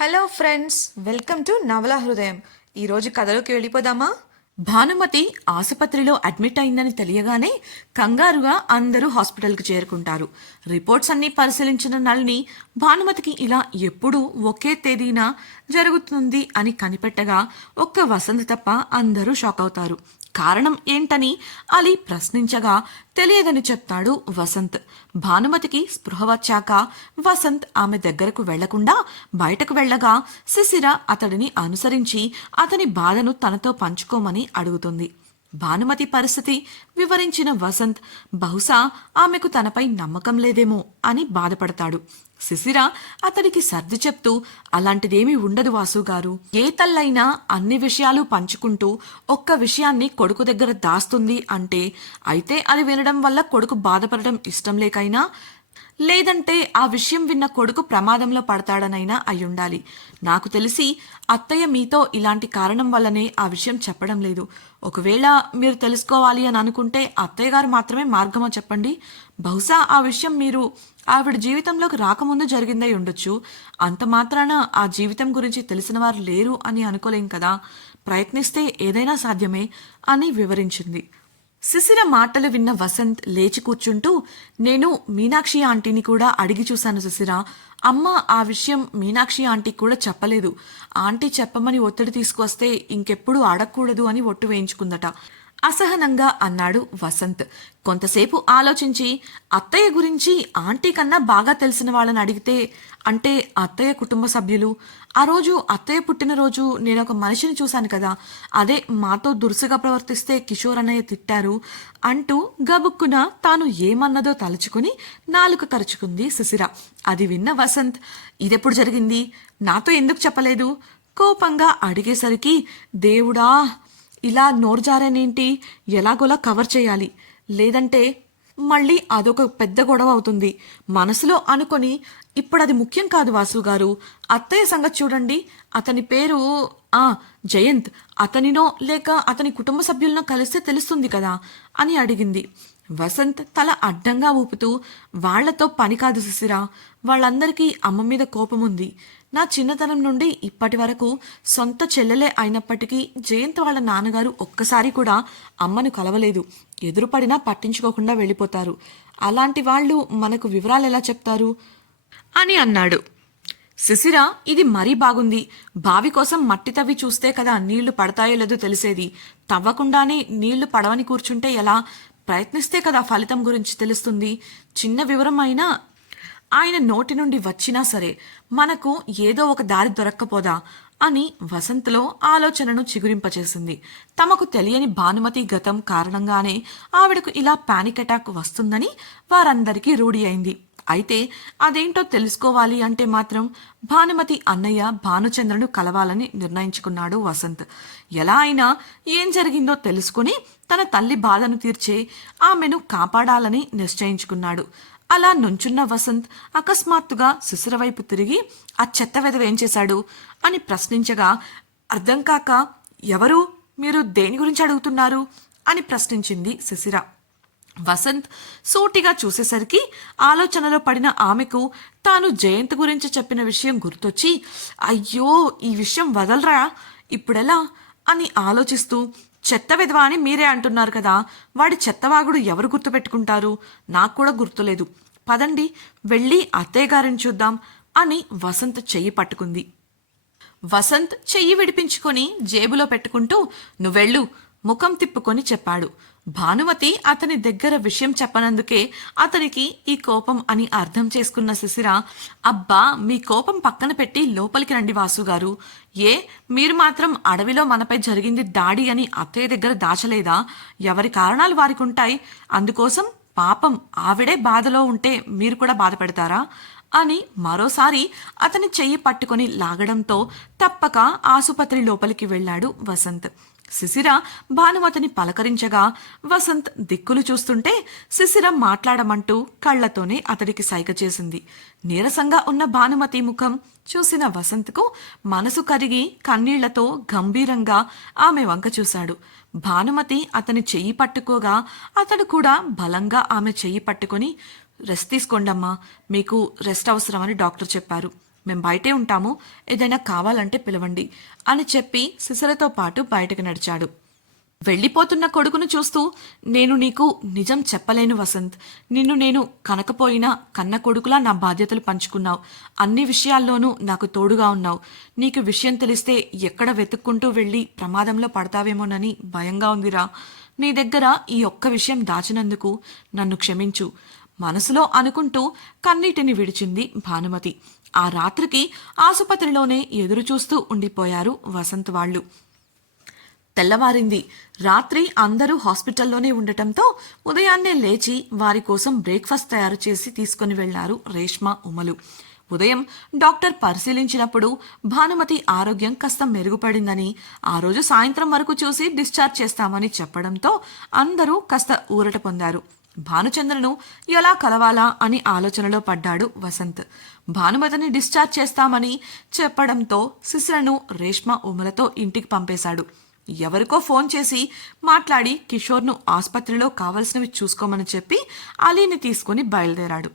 Hello friends, welcome to నవల హృదయం. ఈరోజు కథలోకి వెళ్ళిపోదామా? భానుమతి ఆసుపత్రిలో అడ్మిట్ అయిందని తెలియగానే కంగారుగా అందరూ హాస్పిటల్కి చేరుకుంటారు. రిపోర్ట్స్ అన్నీ పరిశీలించిన నళిని భానుమతికి ఇలా ఎప్పుడూ ఒకే తేదీన జరుగుతుంది అని కనిపెట్టగా ఒక్క వసంత్ తప్ప అందరూ షాక్ అవుతారు. కారణం ఏంటని అలీ ప్రశ్నించగా తెలియదని చెప్తాడు వసంత్. భానుమతికి స్పృహ వచ్చాక వసంత్ ఆమె దగ్గరకు వెళ్లకుండా బయటకు వెళ్లగా శిశిర అతడిని అనుసరించి అతని బాధను తనతో పంచుకోమని అడుగుతుంది. భానుమతి పరిస్థితి వివరించిన వసంత్ బహుశా ఆమెకు తనపై నమ్మకం లేదేమో అని బాధపడతాడు. శిశిర అతడికి సర్ది చెప్తూ, అలాంటిదేమీ ఉండదు వాసుగారు. ఏ తల్లైనా అన్ని విషయాలు పంచుకుంటూ ఒక్క విషయాన్ని కొడుకు దగ్గర దాస్తుంది అంటే అయితే అది వినడం వల్ల కొడుకు బాధపడడం ఇష్టం లేకైనా, లేదంటే ఆ విషయం విన్న కొడుకు ప్రమాదంలో పడతాడనైనా అయ్యుండాలి. నాకు తెలిసి అత్తయ్య మీతో ఇలాంటి కారణం వల్లనే ఆ విషయం చెప్పడం లేదు. ఒకవేళ మీరు తెలుసుకోవాలి అని అనుకుంటే అత్తయ్య గారు మాత్రమే మార్గమో చెప్పండి. బహుశా ఆ విషయం మీరు ఆవిడ జీవితంలోకి రాకముందు జరిగిందై ఉండొచ్చు. అంత మాత్రాన ఆ జీవితం గురించి తెలిసిన వారు లేరు అని అనుకోలేం కదా. ప్రయత్నిస్తే ఏదైనా సాధ్యమే అని వివరించింది. శిశిర మాటలు విన్న వసంత్ లేచి కూర్చుంటూ, నేను మీనాక్షి ఆంటీని కూడా అడిగి చూశాను శిశిర. అమ్మ ఆ విషయం మీనాక్షి ఆంటీకి కూడా చెప్పలేదు. ఆంటీ చెప్పమని ఒత్తిడి తీసుకొస్తే ఇంకెప్పుడు అడగకూడదు అని ఒట్టు వేయించుకుందట. అసహనంగా అన్నాడు వసంత్. కొంతసేపు ఆలోచించి, అత్తయ్య గురించి ఆంటీ కన్నా బాగా తెలిసిన వాళ్ళని అడిగితే, అంటే అత్తయ్య కుటుంబ సభ్యులు, ఆ రోజు అత్తయ్య పుట్టినరోజు నేను ఒక మనిషిని చూశాను కదా, అదే మాతో దురుసుగా ప్రవర్తిస్తే కిషోర్ అన్నయ్య తిట్టారు అంటూ గబుక్కున తాను ఏమన్నదో తలుచుకుని నాలుక కరుచుకుంది శిశిర. అది విన్న వసంత్, ఇదెప్పుడు జరిగింది, నాతో ఎందుకు చెప్పలేదు కోపంగా అడిగేసరికి, దేవుడా ఇలా నోరుజారేనేంటి, ఎలాగోలా కవర్ చేయాలి, లేదంటే మళ్ళీ అదొక పెద్ద గొడవ అవుతుంది మనసులో అనుకొని, ఇప్పుడు అది ముఖ్యం కాదు వాసుగారు. అత్తయ్య సంగతి చూడండి. అతని పేరు జయంత్. అతనినో లేక అతని కుటుంబ సభ్యులనో కలిస్తే తెలుస్తుంది కదా అని అడిగింది. వసంత్ తల అడ్డంగా ఊపుతూ, వాళ్లతో పని కాదు శిశిర. వాళ్ళందరికీ అమ్మ మీద కోపముంది. నా చిన్నతనం నుండి ఇప్పటి వరకు సొంత చెల్లెలే అయినప్పటికీ జయంత్ వాళ్ళ నాన్నగారు ఒక్కసారి కూడా అమ్మను కలవలేదు. ఎదురుపడినా పట్టించుకోకుండా వెళ్ళిపోతారు. అలాంటి వాళ్ళు మనకు వివరాలు ఎలా చెప్తారు అని అన్నాడు. శిశిర, ఇది మరీ బాగుంది. బావి కోసం మట్టి తవ్వి చూస్తే కదా నీళ్లు పడతాయో లేదో తెలిసేది. తవ్వకుండానే నీళ్లు పడవని కూర్చుంటే ఎలా? ప్రయత్నిస్తే కదా ఫలితం గురించి తెలుస్తుంది. చిన్న వివరం అయినా ఆయన నోటి నుండి వచ్చినా సరే మనకు ఏదో ఒక దారి దొరక్కపోదా అని వసంత్లో ఆలోచనను చిగురింపచేసింది. తమకు తెలియని భానుమతి గతం కారణంగానే ఆవిడకు ఇలా పానిక్ అటాక్ వస్తుందని వారందరికీ రూఢి అయింది. అయితే అదేంటో తెలుసుకోవాలి అంటే మాత్రం భానుమతి అన్నయ్య భానుచంద్రను కలవాలని నిర్ణయించుకున్నాడు వసంత్. ఎలా అయినా ఏం జరిగిందో తెలుసుకుని తన తల్లి బాధను తీర్చే ఆమెను కాపాడాలని నిశ్చయించుకున్నాడు. అలా నుంచున్న వసంత్ అకస్మాత్తుగా శిశిర వైపు తిరిగి, ఆ చెత్త వెధవ ఏం చేశాడు అని ప్రశ్నించగా, అర్థం కాక, ఎవరు మీరు, దేని గురించి అడుగుతున్నారు అని ప్రశ్నించింది శిశిర. వసంత్ సూటిగా చూసేసరికి ఆలోచనలో పడిన ఆమెకు తాను జయంత్ గురించి చెప్పిన విషయం గుర్తొచ్చి, అయ్యో ఈ విషయం వదలరా, ఇప్పుడెలా అని ఆలోచిస్తూ, చెత్త విధవా అని మీరే అంటున్నారు కదా, వాడి చెత్తవాగుడు ఎవరు గుర్తుపెట్టుకుంటారు? నాకు కూడా గుర్తులేదు. పదండి వెళ్ళి అత్తయ్య గారిని చూద్దాం అని వసంత్ చెయ్యి పట్టుకుంది. వసంత్ చెయ్యి విడిపించుకొని జేబులో పెట్టుకుంటూ, నువ్వెళ్ళు ముఖం తిప్పుకొని చెప్పాడు. భానుమతి అతని దగ్గర విషయం చెప్పనందుకే అతనికి ఈ కోపం అని అర్థం చేసుకున్న శిశిర, అబ్బా మీ కోపం పక్కన పెట్టి లోపలికి రండి వాసుగారు. ఏ మీరు మాత్రం అడవిలో మనపై జరిగింది దాడి అని అత్తయ్య దగ్గర దాచలేదా? ఎవరి కారణాలు వారికి ఉంటాయి. అందుకోసం పాపం ఆవిడే బాధలో ఉంటే మీరు కూడా బాధపెడతారా అని మరోసారి అతని చెయ్యి పట్టుకొని లాగడంతో తప్పక ఆసుపత్రి లోపలికి వెళ్లాడు వసంత్. శిశిర భానుమతిని పలకరించగా వసంత్ దిక్కులు చూస్తుంటే శిశిర మాట్లాడమంటూ కళ్లతోనే అతడికి సైగ చేసింది. నీరసంగా ఉన్న భానుమతి ముఖం చూసిన వసంత్కు మనసు కరిగి కన్నీళ్లతో గంభీరంగా ఆమె వంక చూశాడు. భానుమతి అతని చెయ్యి పట్టుకోగా అతడు కూడా బలంగా ఆమె చెయ్యి పట్టుకొని, రెస్ట్ తీసుకోండమ్మా, మీకు రెస్ట్ అవసరమని డాక్టర్ చెప్పారు. మేం బయటే ఉంటాము, ఏదైనా కావాలంటే పిలవండి అని చెప్పి సిసిరతో పాటు బయటకు నడిచాడు. వెళ్ళిపోతున్న కొడుకును చూస్తూ, నేను నీకు నిజం చెప్పలేను వసంత్. నిన్ను నేను కనకపోయినా కన్న కొడుకులా నా బాధ్యతలు పంచుకున్నావు. అన్ని విషయాల్లోనూ నాకు తోడుగా ఉన్నావు. నీకు విషయం తెలిస్తే ఎక్కడ వెతుక్కుంటూ వెళ్ళి ప్రమాదంలో పడతావేమోనని భయంగా ఉందిరా. నీ దగ్గర ఈ ఒక్క విషయం దాచినందుకు నన్ను క్షమించు. మనసులో అనుకుంటూ కన్నీటిని విడిచింది భానుమతి. ఆ రాత్రికి ఆసుపత్రిలోనే ఎదురుచూస్తూ ఉండిపోయారు వసంత్ వాళ్ళు. తెల్లవారింది. రాత్రి అందరూ హాస్పిటల్లోనే ఉండటంతో ఉదయాన్నే లేచి వారి కోసం బ్రేక్ఫాస్ట్ తయారు చేసి తీసుకుని వెళ్లారు రేష్మ, ఉమలు. ఉదయం డాక్టర్ పరిశీలించినప్పుడు భానుమతి ఆరోగ్యం కాస్త మెరుగుపడిందని, ఆ రోజు సాయంత్రం వరకు చూసి డిశ్చార్జ్ చేస్తామని చెప్పడంతో అందరూ కాస్త ఊరట పొందారు. భానుచంద్రను ఎలా కలవాలా అని ఆలోచనలో పడ్డాడు వసంత్. భానుమతిని డిశ్చార్జ్ చేస్తామని చెప్పడంతో సిసిరను రేష్మ, ఉమలతో ఇంటికి పంపేశాడు. ఎవరికో ఫోన్ చేసి మాట్లాడి కిషోర్ను ఆసుపత్రిలో కావలసినవి చూసుకోమని చెప్పి అలీని తీసుకుని బయలుదేరాడు.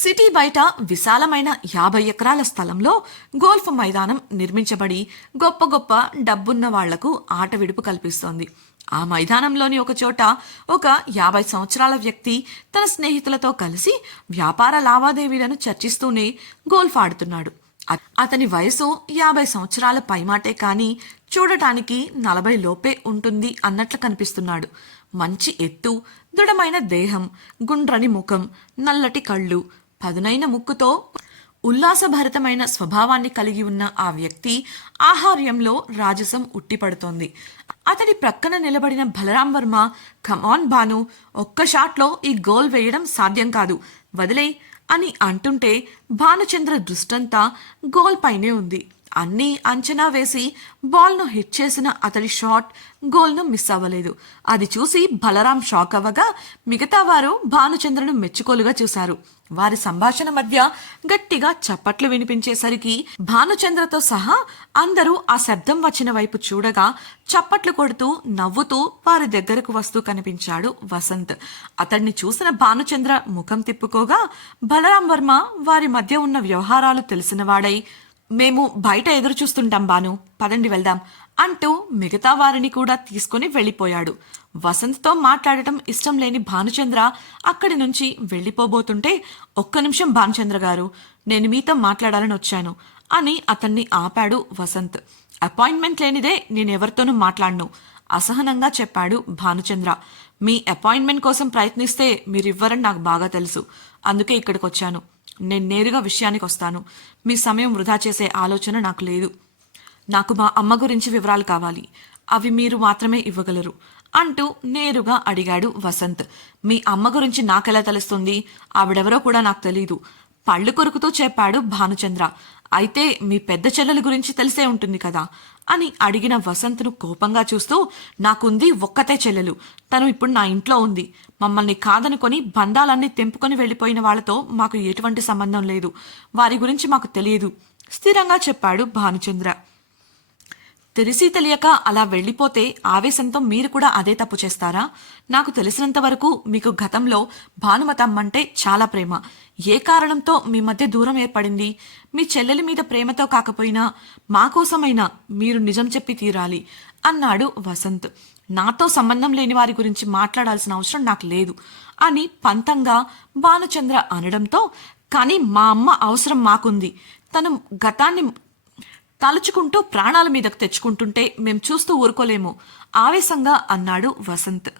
సిటీ బయట విశాలమైన 50 ఎకరాల స్థలంలో గోల్ఫ్ మైదానం నిర్మించబడి గొప్ప గొప్ప డబ్బున్న వాళ్లకు ఆట విడుపు కల్పిస్తోంది. ఆ మైదానంలోని ఒక చోట ఒక 50 సంవత్సరాల వ్యక్తి తన స్నేహితులతో కలిసి వ్యాపార లావాదేవీలను చర్చిస్తూనే గోల్ఫ్ ఆడుతున్నాడు. అతని వయసు 50 సంవత్సరాల పైమాటే కాని చూడటానికి 40 లోపే ఉంటుంది అన్నట్లు కనిపిస్తున్నాడు. మంచి ఎత్తు, దృఢమైన దేహం, గుండ్రని ముఖం, నల్లటి కళ్ళు, పదునైన ముక్కుతో ఉల్లాసభరితమైన స్వభావాన్ని కలిగి ఉన్న ఆ వ్యక్తి ఆహార్యంలో రాజసం ఉట్టిపడుతోంది. అతడి ప్రక్కన నిలబడిన బలరాం వర్మ, కమాన్ భాను, ఒక్క షాట్లో ఈ గోల్ వేయడం సాధ్యం కాదు, వదిలే అని అంటుంటే భానుచంద్ర దృష్టంతా గోల్ పైనే ఉంది. అన్నీ అంచనా వేసి బాల్ను హిట్ చేసిన అతడి షాట్ గోల్ను మిస్ అవ్వలేదు. అది చూసి బలరాం షాక్ అవ్వగా మిగతా వారు భానుచంద్రను మెచ్చుకోలుగా చూశారు. వారి సంభాషణ మధ్య గట్టిగా చప్పట్లు వినిపించేసరికి భానుచంద్రతో సహా అందరూ ఆ శబ్దం వచ్చిన వైపు చూడగా చప్పట్లు కొడుతూ నవ్వుతూ వారి దగ్గరకు వస్తూ కనిపించాడు వసంత్. అతన్ని చూసిన భానుచంద్ర ముఖం తిప్పుకోగా బలరాం వర్మ వారి మధ్య ఉన్న వ్యవహారాలు తెలిసినవాడై, మేము బయట ఎదురు చూస్తుంటాం బాను, పదండి వెళ్దాం అంటూ మిగతా వారిని కూడా తీసుకుని వెళ్ళిపోయాడు. వసంత్తో మాట్లాడటం ఇష్టం లేని భానుచంద్ర అక్కడి నుంచి వెళ్ళిపోబోతుంటే, ఒక్క నిమిషం భానుచంద్ర గారు, నేను మీతో మాట్లాడాలని వచ్చాను అని అతన్ని ఆపాడు వసంత్. అపాయింట్మెంట్ లేనిదే నేనెవరితోనూ మాట్లాడను అసహనంగా చెప్పాడు భానుచంద్ర. మీ అపాయింట్మెంట్ కోసం ప్రయత్నిస్తే మీరివ్వరని నాకు బాగా తెలుసు, అందుకే ఇక్కడికి వచ్చాను. నేను నేరుగా విషయానికి వస్తాను. మీ సమయం వృధా చేసే ఆలోచన నాకు లేదు. నాకు మా అమ్మ గురించి వివరాలు కావాలి, అవి మీరు మాత్రమే ఇవ్వగలరు అంటూ నేరుగా అడిగాడు వసంత్. మీ అమ్మ గురించి నాకెలా తెలుస్తుంది? ఆవిడెవరో కూడా నాకు తెలీదు పళ్ళు కొరుకుతూ చెప్పాడు భానుచంద్ర. అయితే మీ పెద్ద చెల్లెల గురించి తెలిసే ఉంటుంది కదా అని అడిగిన వసంత్ను కోపంగా చూస్తూ, నాకుంది ఒక్కతే చెల్లెలు, తను ఇప్పుడు నా ఇంట్లో ఉంది. మమ్మల్ని కాదనుకొని బంధాలన్నీ తెంపుకొని వెళ్ళిపోయిన వాళ్లతో మాకు ఎటువంటి సంబంధం లేదు. వారి గురించి మాకు తెలియదు స్థిరంగా చెప్పాడు భానుచంద్ర. తెలిసి తెలియక అలా వెళ్ళిపోతే ఆవేశంతో మీరు కూడా అదే తప్పు చేస్తారా? నాకు తెలిసినంత వరకు మీకు గతంలో భానుమతమ్మంటే చాలా ప్రేమ. ఏ కారణంతో మీ మధ్య దూరం ఏర్పడింది? మీ చెల్లెలి మీద ప్రేమతో కాకపోయినా మా కోసమైనా మీరు నిజం చెప్పి తీరాలి అన్నాడు వసంత్. నాతో సంబంధం లేని వారి గురించి మాట్లాడాల్సిన అవసరం నాకు లేదు అని పంతంగా భానుచంద్ర అనడంతో, కానీ మా అమ్మ అవసరం మాకుంది. తను గతాన్ని తలుచుకుంటూ ప్రాణాల మీదకు తెచ్చుకుంటుంటే మేం చూస్తూ ఊరుకోలేము ఆవేశంగా అన్నాడు వసంత్.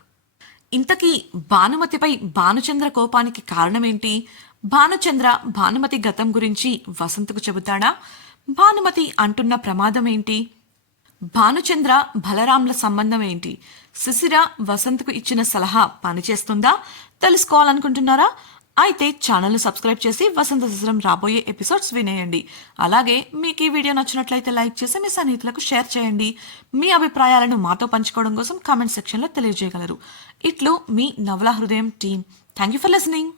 ఇంతకీ భానుమతిపై భానుచంద్ర కోపానికి కారణమేంటి? భానుచంద్ర భానుమతి గతం గురించి వసంత్కు చెబుతాడా? భానుమతి అంటున్న ప్రమాదం ఏంటి? భానుచంద్ర బలరాంల సంబంధం ఏంటి? శిశిర వసంత్కు ఇచ్చిన సలహా పనిచేస్తుందా? తెలుసుకోవాలనుకుంటున్నారా? అయితే ఛానల్ను సబ్స్క్రైబ్ చేసి వసంత శిశిరం రాబోయే ఎపిసోడ్స్ వినేయండి. అలాగే మీకు ఈ వీడియో నచ్చినట్లయితే లైక్ చేసి మీ స్నేహితులకు షేర్ చేయండి. మీ అభిప్రాయాలను మాతో పంచుకోవడం కోసం కామెంట్ సెక్షన్లో తెలియజేయగలరు. ఇట్లు మీ నవలా హృదయం team. Thank you for listening.